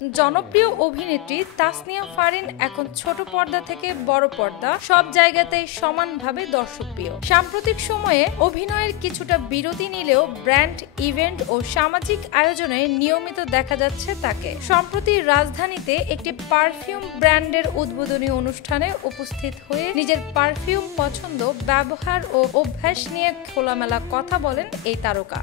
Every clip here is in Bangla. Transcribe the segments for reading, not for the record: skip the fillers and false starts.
জনপ্রিয় অভিনেত্রী তাসনিয়া ফারিন এখন ছোট পর্দা থেকে বড় পর্দা সব জায়গাতেই সমানভাবে দর্শকপ্রিয়। সাম্প্রতিক সময়ে অভিনয়ের কিছুটা বিরতি নিলেও ব্র্যান্ড ইভেন্ট ও সামাজিক আয়োজনে নিয়মিত দেখা যাচ্ছে তাকে। সম্প্রতি রাজধানীতে একটি পারফিউম ব্র্যান্ডের উদ্বোধনী অনুষ্ঠানে উপস্থিত হয়ে নিজের পারফিউম পছন্দ, ব্যবহার ও অভ্যাস নিয়ে খোলামেলা কথা বলেন এই তারকা।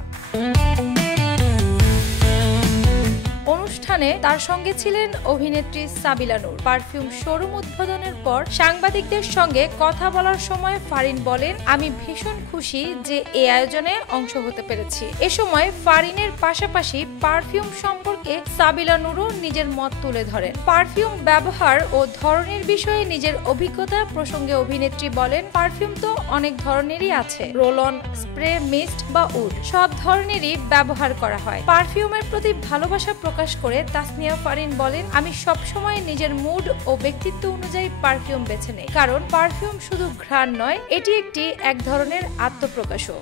অনুষ্ঠানে তার সঙ্গে ছিলেন অভিনেত্রী সাবিলা নূর। পারফিউম শোরুম উদ্বোধনের পর সাংবাদিকদের সঙ্গে কথা বলার সময় ফারিন বলেন, আমি ভীষণ খুশি যে এই আয়োজনে অংশ হতে পেরেছি। এ সময় ফারিনের পাশাপাশি পারফিউম সম্পর্কে সাবিলা নূরও নিজের মত তুলে ধরেন। পারফিউম ব্যবহার ও ধরনের বিষয়ে নিজের অভিজ্ঞতা প্রসঙ্গে অভিনেত্রী বলেন, পারফিউম তো অনেক ধরনেরই আছে, রোল অন, স্প্রে, মিস্ট বা উড, সব ধরনেরই ব্যবহার করা হয়। পারফিউমের প্রতি ভালোবাসা প্রকাশ করে তাসনিয়া ফারিন বলেন, আমি সবসময় নিজের মুড ও ব্যক্তিত্ব অনুযায়ী পারফিউম বেছে নেই, কারণ পারফিউম শুধু ঘ্রাণ নয়, এটি এক ধরনের আত্মপ্রকাশও।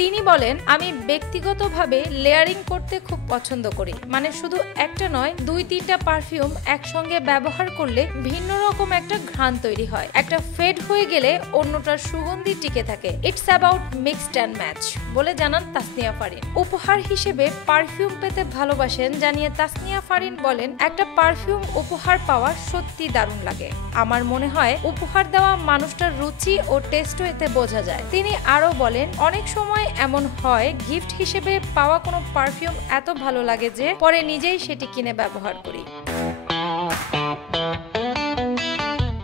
তিনি বলেন, আমি ব্যক্তিগতভাবে লেয়ারিং করতে খুব পছন্দ করি, মানে শুধু একটা নয়, 2-3টা পারফিউম একসঙ্গে ব্যবহার করলে ভিন্ন রকম একটা ঘ্রাণ তৈরি হয়। একটা ফেড হয়ে গেলে অন্যটার সুগন্ধি টিকে থাকে। It's about mixed and match বলে জানান তাসনিয়া ফারিন। উপহার হিসেবে পারফিউম পেতে ভালোবাসেন জানিয়ে তাসনিয়া ফারিন বলেন, একটা পারফিউম উপহার পাওয়া সত্যি দারুণ লাগে। আমার মনে হয় উপহার দেওয়া মানুষটার রুচি ও টেস্টও এতে বোঝা যায়। তিনি আরো বলেন, অনেক সময় এমন হয় গিফট হিসেবে পাওয়া কোনো পারফিউম এত ভালো লাগে যে পরে নিজেই সেটি কিনে ব্যবহার করি।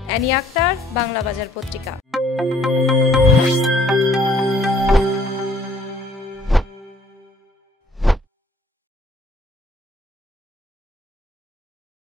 অ্যানি আক্তার, বাংলা বাজার পত্রিকা।